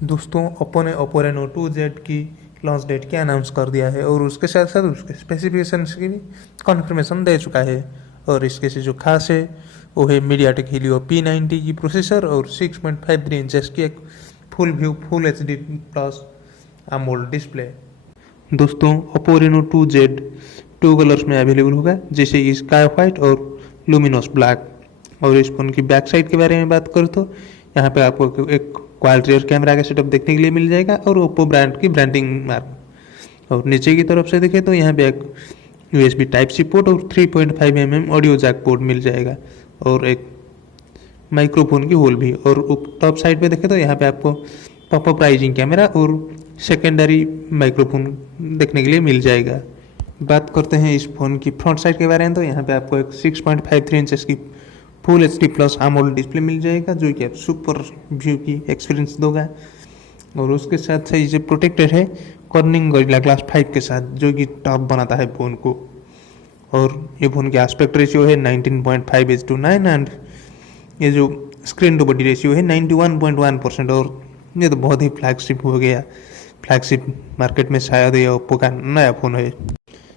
दोस्तों ओप्पो ने Oppo Reno 2Z की लॉन्च डेट की अनाउंस कर दिया है और उसके साथ साथ उसके स्पेसिफिकेशंस की भी कॉन्फर्मेशन दे चुका है। और इसके से जो खास है वो है मीडियाटेक हीलियो P90 की प्रोसेसर और 6.53 इंचेस की एक full view full HD plus AMOLED display. दोस्तों ओप्पो रेनो 2Z 2 कलर्स में अवेलेबल होगा, जैसे कि स्काई वाइट और लुमिनोस ब्लैक। और इस फोन की बैक साइड के बारे में बात करूँ तो यहाँ पे आपको एक क्वाड रियर कैमरा का सेटअप देखने के लिए मिल जाएगा और ओप्पो ब्रांड की ब्रांडिंग मार्क। और नीचे की तरफ से देखें तो यहाँ पे एक USB टाइप सी पोर्ट और 3.5 mm ऑडियो जैक पोर्ट मिल जाएगा और एक माइक्रोफोन की होल भी। और टॉप साइड पे देखें तो यहाँ पे आपको पॉपअप राइजिंग कैमरा और सेकेंडरी माइक्रोफोन देखने के लिए मिल जाएगा। बात करते हैं इस फ़ोन की फ्रंट साइड के बारे में तो यहाँ पे आपको एक 6.53 इंचेस की full HD plus AMOLED display मिल जाएगा, जो कि आप सुपर व्यू की एक्सपीरियंस दोगा। और उसके साथ साथ ये प्रोटेक्टेड है कॉर्निंग गोरिल्ला ग्लास 5 के साथ, जो कि टॉप बनाता है फ़ोन को। और ये फ़ोन की एस्पेक्ट रेशियो है 19.5:9 एंड ये जो स्क्रीन टू बॉडी रेशियो है 91.1%। और ये तो बहुत ही फ्लैगशिप हो गया, फ्लैगशिप मार्केट में शायद ये ओप्पो का नया फ़ोन है।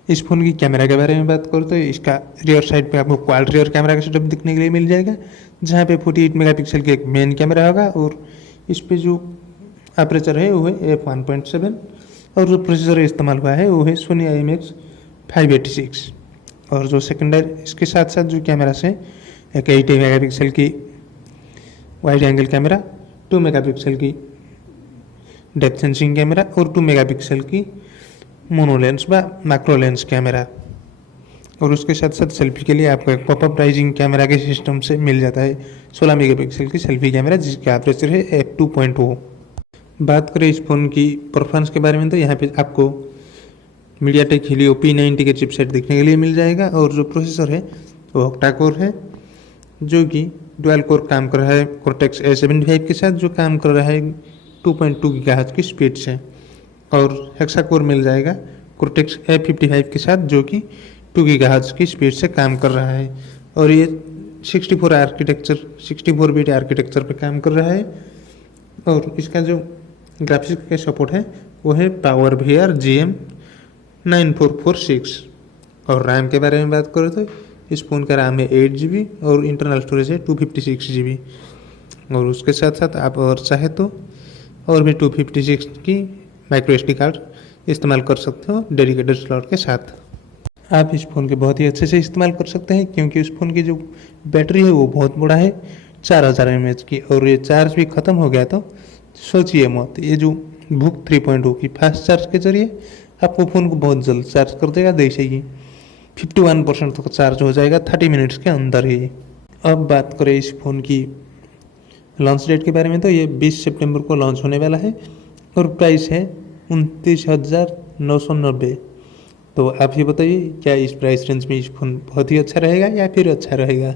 इस फ़ोन की कैमरा के बारे में बात करूँ तो इसका रियर साइड पे आपको क्वाड रियर कैमरा का सेटअप दिखने के लिए मिल जाएगा, जहाँ पे 48 मेगापिक्सल की एक मेन कैमरा होगा। और इस पे जो अपर्चर है वो है f1.7 और जो प्रोसेसर इस्तेमाल हुआ है वो है सोनी IMX 586। और जो सेकेंडरी इसके साथ साथ जो कैमरास है एक 80 मेगापिक्सल की वाइड एंगल कैमरा, 2 मेगापिक्सल की डेप्थ सेंसिंग कैमरा और 2 मेगापिक्सल की मोनो लेंस व मैक्रो लेंस कैमरा। और उसके साथ साथ सेल्फी के लिए आपको एक पॉपअप राइजिंग कैमरा के सिस्टम से मिल जाता है 16 मेगापिक्सल की सेल्फी कैमरा, जिसका अपर्चर है f2.0। बात करें इस फ़ोन की परफॉर्मेंस के बारे में तो यहाँ पे आपको मीडियाटेक हीलियो P90 के चिपसेट देखने के लिए मिल जाएगा। और जो प्रोसेसर है वो ऑक्टा कोर है, जो कि डुअल कोर काम कर रहा है कोर्टेक्स A75 के साथ, जो काम कर रहा है 2.2 गीगाहर्ट्ज की स्पीड से। और हेक्सा कोर मिल जाएगा कोर्टेक्स A55 के साथ, जो कि 2 गीगाहर्ट्ज की स्पीड से काम कर रहा है। और ये 64 बिट आर्किटेक्चर पे काम कर रहा है। और इसका जो ग्राफिक्स का सपोर्ट है वो है पावर VR GM9446। और रैम के बारे में बात करें तो इस फ़ोन का रैम है 8GB और इंटरनल स्टोरेज है 256GB। और उसके साथ साथ आप और चाहे तो और भी 256 की माइक्रो SD कार्ड इस्तेमाल कर सकते हो डेडिकेटेड स्लॉट के साथ। आप इस फ़ोन के बहुत ही अच्छे से इस्तेमाल कर सकते हैं, क्योंकि उस फ़ोन की जो बैटरी है वो बहुत बड़ा है 4000 mAh की। और ये चार्ज भी ख़त्म हो गया तो सोचिए मत, ये जो बुक 3.0 की फास्ट चार्ज के जरिए आपको फ़ोन को बहुत जल्द चार्ज कर देगा, जैसे कि 51% तक चार्ज हो जाएगा 30 मिनट्स के अंदर ही। अब बात करें इस फ़ोन की लॉन्च डेट के बारे में तो ये 20 सितंबर को लॉन्च होने वाला है और प्राइस है 29,990। तो आप ये बताइए, क्या इस प्राइस रेंज में इस फ़ोन बहुत ही अच्छा रहेगा या फिर अच्छा रहेगा?